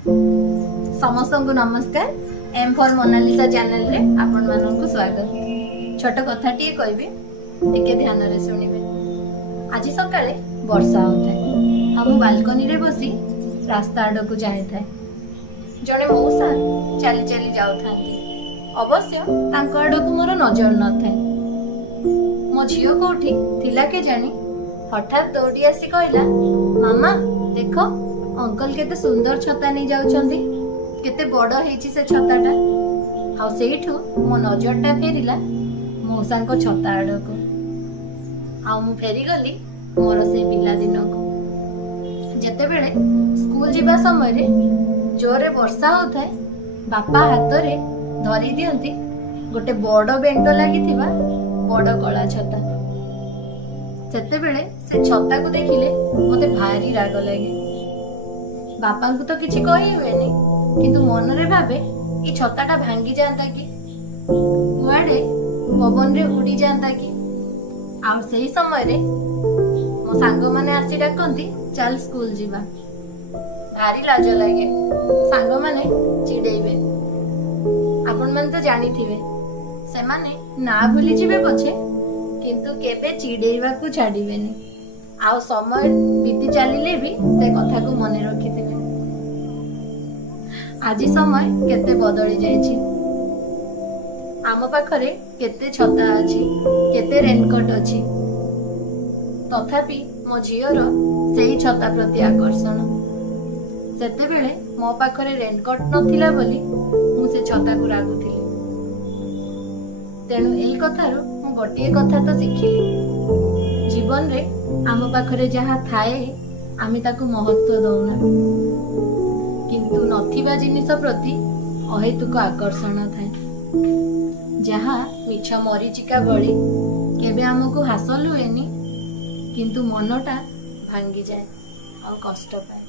समस्त को नमस्कार। एम फॉर मोनालिसा चैनल रे आपण मानन को स्वागत। छोट कथाटी कहबी, टिके ध्यान रे सुनिबे। आज सकाळे वर्षा होता। हम बालकनी रे बसी रास्ता आड़ को जाए था। जड़े मौसा चली चली जाऊ थांती। अवश्य तांको आड़ को मोर नजर न था। मो झियो कोठी थिला के जानी हठात दौड़ी आसी कहला, मामा देखो अंकल केते सुंदर छता नहीं जाउछंदी, केते बड़ हेची से छताटा। आ सेठू मो नजरटा फेरिला मौसांको छता आड़को। आ मु फेरी गली मोर से पिला दिन को। जेते बेले स्कूल जीवा समय रे जोरे वर्षा होता है, बापा हाथ रे धरी दियंती गोटे बड़ बेंट लागिथिबा बड़ कला छता। सेते बेले से छता को देखिले मते भारी राग लागे। बापा को तो किछि कहि हुएनी, किंतु मन रे भाबे ई छताटा भांगी जाता कि कुआडे पवन रे उड़ी जाता कि। आ सेही समय रे मो सांग माने आसी डाकंती, चल स्कूल जीवा। भारी लाज लागे, सांग माने चिड़ेइबे। आपण मन तो जानी थिबे से माने ना भूली जिबे पछे, किंतु केबे चिड़ेइबा को छाड़िबेनी। आ समय बीती चलिले भी से कथा को मने रखिथिबे। आज समय केते बदली जायछि। आम पाखरे केते छता अछि, केते रेनकोट अछि, तथापि मो झियर सेही छता प्रति आकर्षण। सेते बेले मो पाखरे रेनकोट नथिला बोली मु से छता को रागुथिली। तेणु एई कथारो मु गोटिए कथा तो शिखिली, जीवन रे आम पाखरे जहा थाए आमे ताकू महत्व दौना, किंतु नथिबा जिनिस प्रति अहेतुक आकर्षण थाए। जहा मिछ मरीचिका भली केबे आमको हासिल हुएनी, किंतु मनटा भांगी जाए और कष्ट पाए।